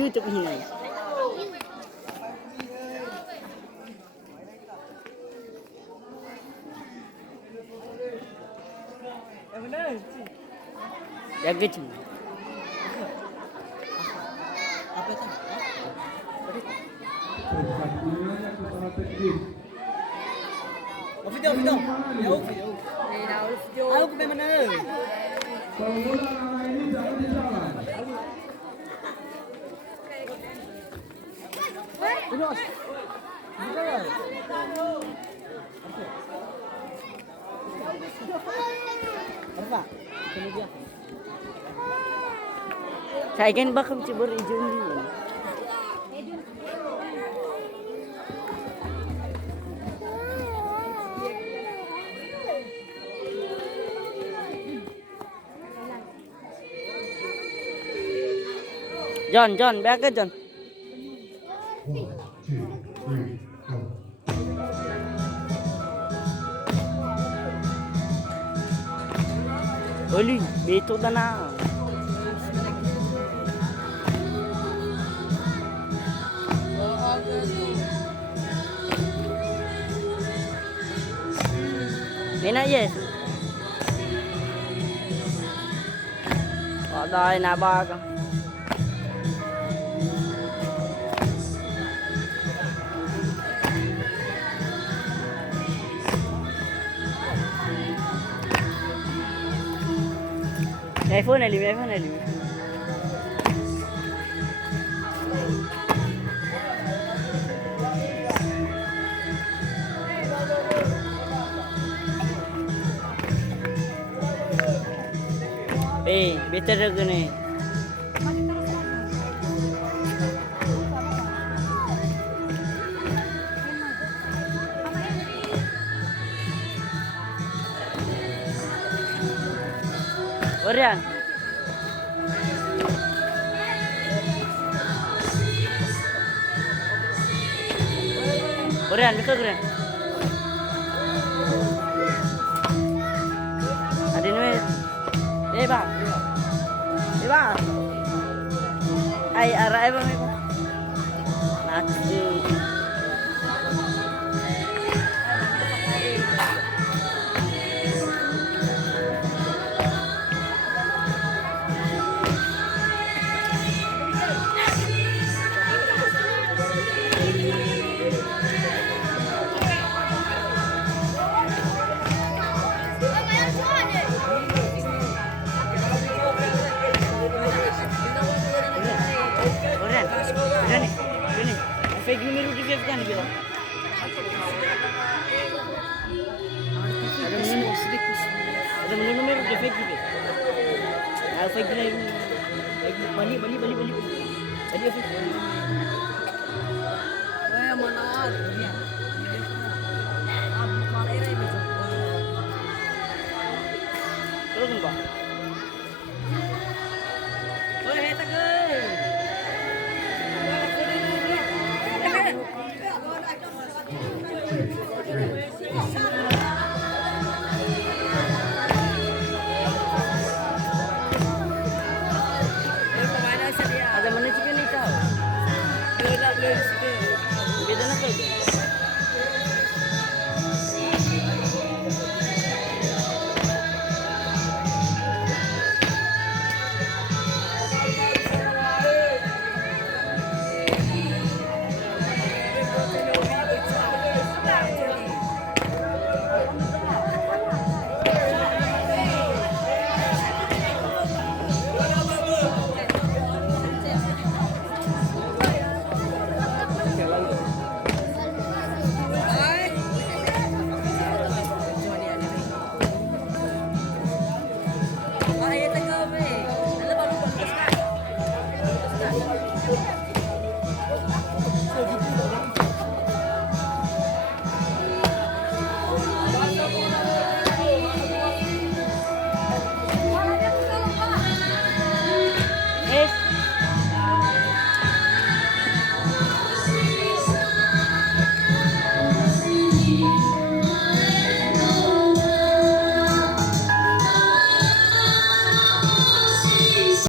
YouTube ini. Jaga cuma. Apa itu? Video. Aku ke mana? Pengulangan anak ini jangan dijalan. Apa? Kemudian. Saya kan bakal cibur hijau ni. John, back ke John. 1, 2, 3, go. Oli, betul dah na. Mina yes. Ada na ba ka? iPhone ali. Better lagi ni. Orian. Bisa keren. Ada ni. Bang. Ay, aray ba may Natu. Ini. Fake numero di Vietnam kita. Ada numero di fake gitu. Fake ni. Bali. Bali fake. Mana dia? Abu Malaysia itu. Terus enggak?